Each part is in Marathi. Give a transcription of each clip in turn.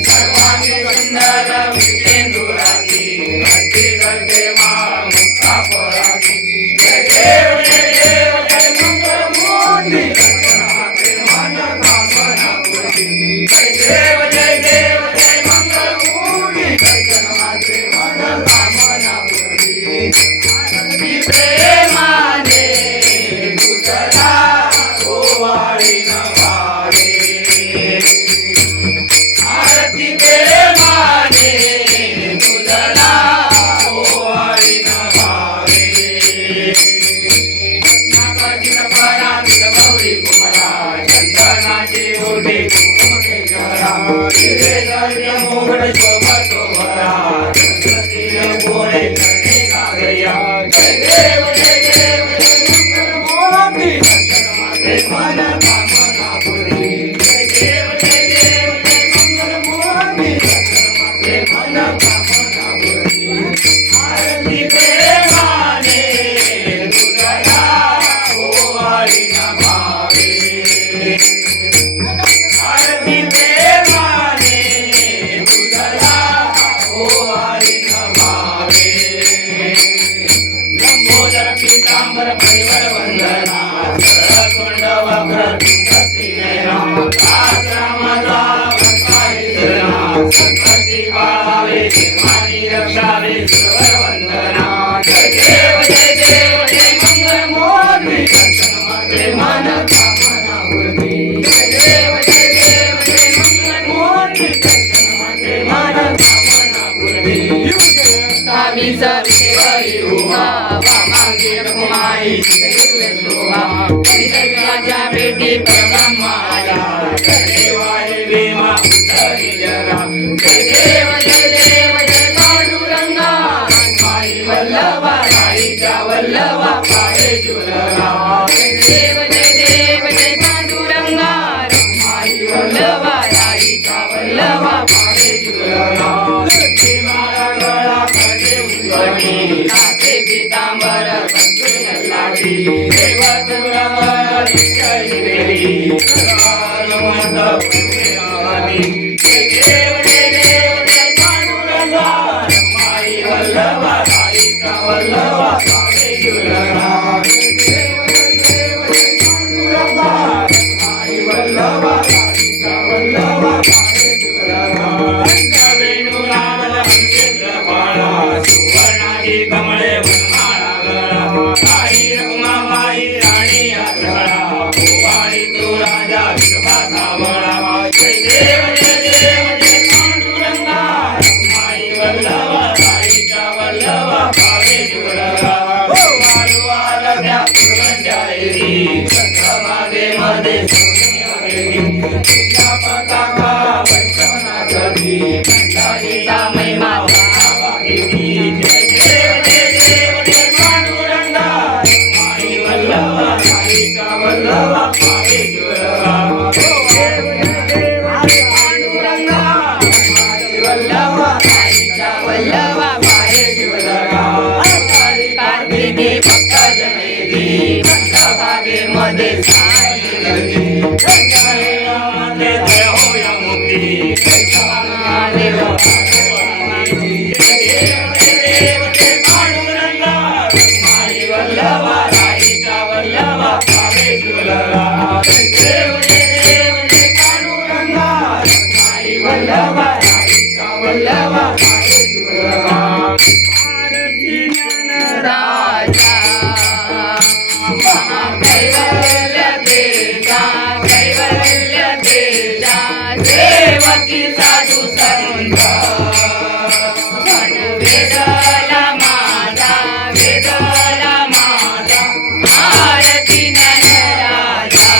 सर्वांगी सुंदर विजेंदुराची गती करते मा मुक्ता पोराची जय देव जय देव जय मंगलमूर्ती दर्शनाचे मन कामना पूर्ती जय देव जय देव जय मंगलमूर्ती दर्शनाचे मन कामना पूर्ती आरती प्रेमाने तुझला ओवाळी नवारे आरती प्रेमाने तुझला ओवाळी नवारे नागाची पराती गौरी कुमारा चंदनाची ओढे कुमके जरा हिरे दर्द मोगड शोभतो वरा चंद्रतीर बोळे करणे गागया जय देव जय देव जय मंगलमूर्ती दर्शनाचे मन कामना पूर्ती जय देव जय देव जय मंगलमूर्ती दर्शनाचे मन कामना पूर्ती आरती प्रेमाने तुझला ओवाळी नभावे आरती प्रेमाने तुझला ओवाळी नभावे लंबोदर पीतांबर परिवर वंदना सरळ वक्र तुझी नयना आश्रमला वंदाई शरणा संकटी बाळावे निर्माणी रक्षावे सुरवर वंदना जय देव जय देव जय मंगलमूर्ती दर्शनाचे मन कामना पूर्ती जय देव जय देव जय मंगलमूर्ती दर्शनाचे मन कामना पूर्ती आम्ही सविसेवरी उमा वामांगी रघुमाई दिव्य शोभा हरिदेवाच्या भेटी परब्रह्माला देवाय भीमा उतरी जरा जय देव जय देव जय पांडुरंगा माई वल्लभा राईच्या वल्लभा पाये जुलगा जय देव जय देव जय पांडुरंगा माई वल्लभा राईच्या वल्लभा पाये जुलगा माळा गळा करते उद्गणी नाचे पीतांबर बंधू लाटी देव सुरवर जय देवी हनुमंत पुण्यवाणी जय देव जय देव जय पांडुरंगा माई वल्लभा राईचा वल्लभा पावे जुलगा जय देव जय देव जय पांडुरंगा माई वल्लभा राईचा वल्लभा पावे जुलगा वेणू लागल अंकेंद्र बाळा सुवर्णाची कमळे वनमाळा गळा आई रखुमाबाई राणी आसळा ओवाळी तू राजा विश्वा सावळा जय देव जय देव जय पांडुरंगा माई वल्लभा राईच्या वल्लभा पावे जुलगा वाळू आला त्या पूर्वजाईरी चंद्रभागे मध्ये सोनी आलेली तिच्या पताका वैष्णवनाथी भंडारीचा महिमा वाहिनी जय देव जय देव जय पांडुरंगा माई वल्लभा राईचा वल्लभा पावे जुलगा जय देव जय देव जय पांडुरंगा माई वल्लभा राईचा वल्लभा पावे जुलगा कार्तिकी भक्त जनेली भंडाभागे मध्ये सायली मध्ये जय होया मुक्ती जय महादेव जय देव जय पांडुरंगा माई वल्लभा राईचा वल्लभा पावे जुलगा जय देव जय पांडुरंगा माई वल्लभा राईचा वल्लभा पावे जुलगा आरती राजा कैवल्य तेजा सेवकी साधू संत वेदला माझा आरती राजा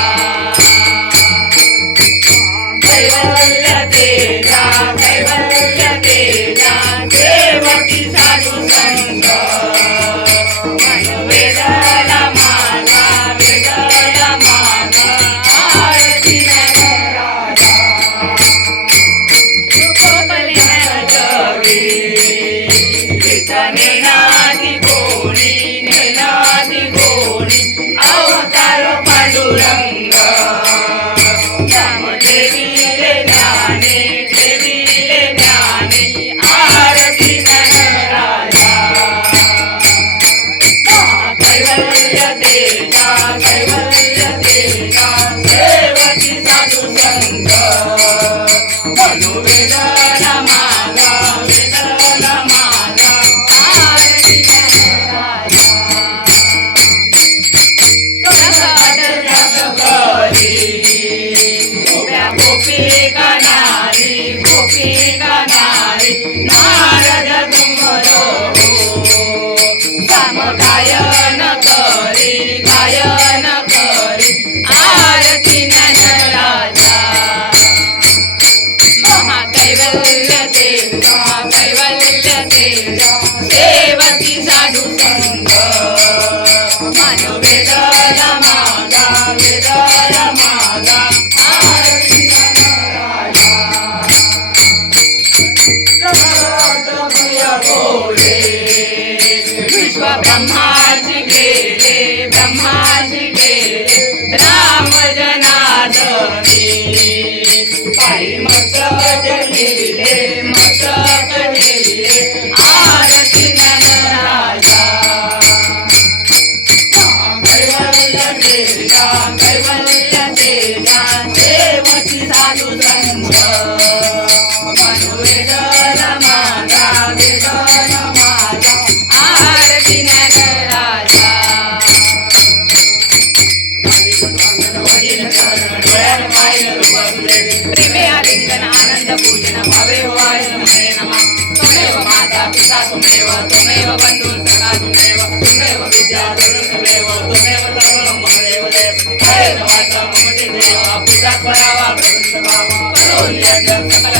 कैवल्य तेजा सेवकी साधू संत वेदला माझा आरती राजा गोपी गाणारी नारद तुमरो साम गायन करी आरती नटराजा महाकैवल्य तेज सेवती साधू संग मानो वेदला मागा आरती नटराजा बोले विश्व ब्रह्माजी गेले राम जनार्दनी पायी मस्तक झेलिले आरती नटराजा कैवल्य तेजा सेवती साधू संग मनोवेदला मागा आरती नटराजा प्रेमे आलिंगन आनंद पूजन भावे वाय नमः नमः त्वमेव माता पिता त्वमेव बंधु सखा त्वमेव विद्या त्वमेव सर्वं मम देव हे नमः मम देव पूजा करावा करोमि यज्ञ सकल